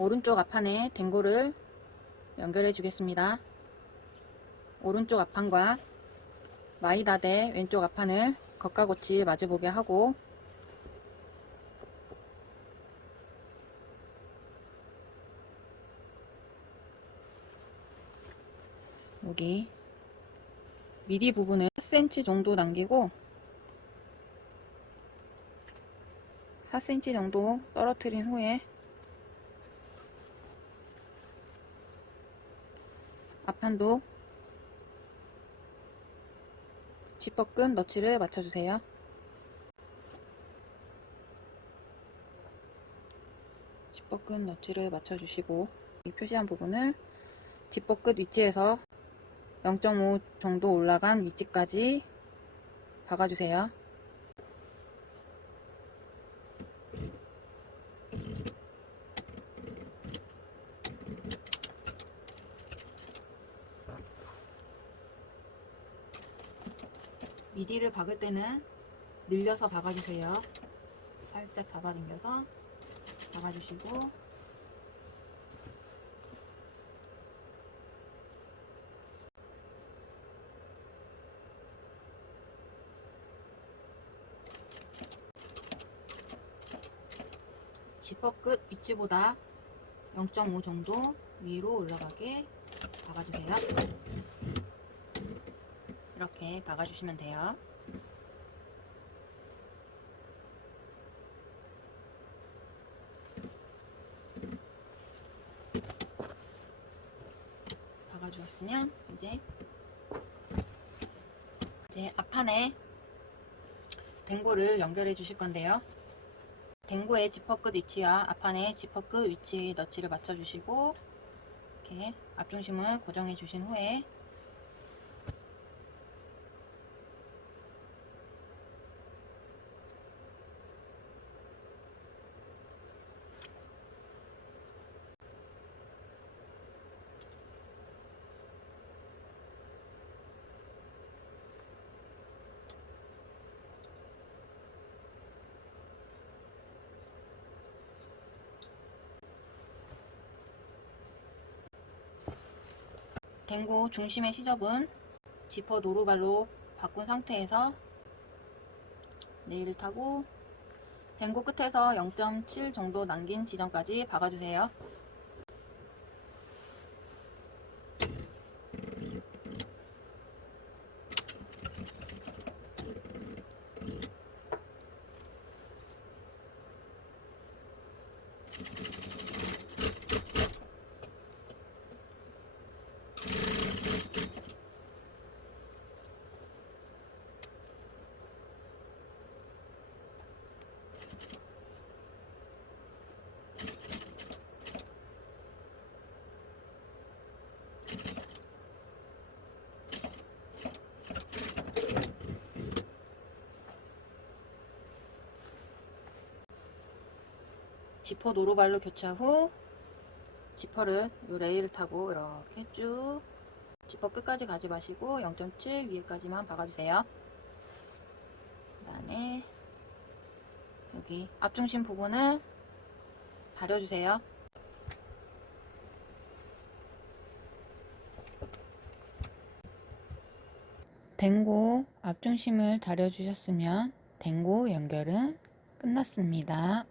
오른쪽 앞판에 댕구를 연결해 주겠습니다. 오른쪽 앞판과 마이다대 왼쪽 앞판을 겉가고치 마주보게 하고 여기 미디 부분을 4cm 정도 남기고 4cm 정도 떨어뜨린 후에 앞판도 지퍼끈 너치를 맞춰주세요. 지퍼끈 너치를 맞춰주시고 이 표시한 부분을 지퍼 끝 위치에서 0.5 정도 올라간 위치까지 박아주세요. 미디를 박을 때는 늘려서 박아주세요. 살짝 잡아당겨서 박아주시고 지퍼 끝 위치보다 0.5 정도 위로 올라가게 박아주세요. 이렇게 박아주시면 돼요. 박아주었으면 이제 이제 앞판에 댕고를 연결해 주실 건데요. 댕고의 지퍼끝 위치와 앞판의 지퍼끝 위치 너치를 맞춰 주시고 이렇게 앞중심을 고정해 주신 후에 댕고 중심의 시접은 지퍼 노루발로 바꾼 상태에서 네일을 타고 댕고 끝에서 0.7 정도 남긴 지점까지 박아주세요. 지퍼 노루발로 교차 후 지퍼를 요 레일을 타고 이렇게 쭉 지퍼 끝까지 가지 마시고 0.7 위에까지만 박아주세요. 그 다음에 여기 앞중심 부분을 다려주세요. 댕고 앞중심을 다려주셨으면 댕고 연결은 끝났습니다.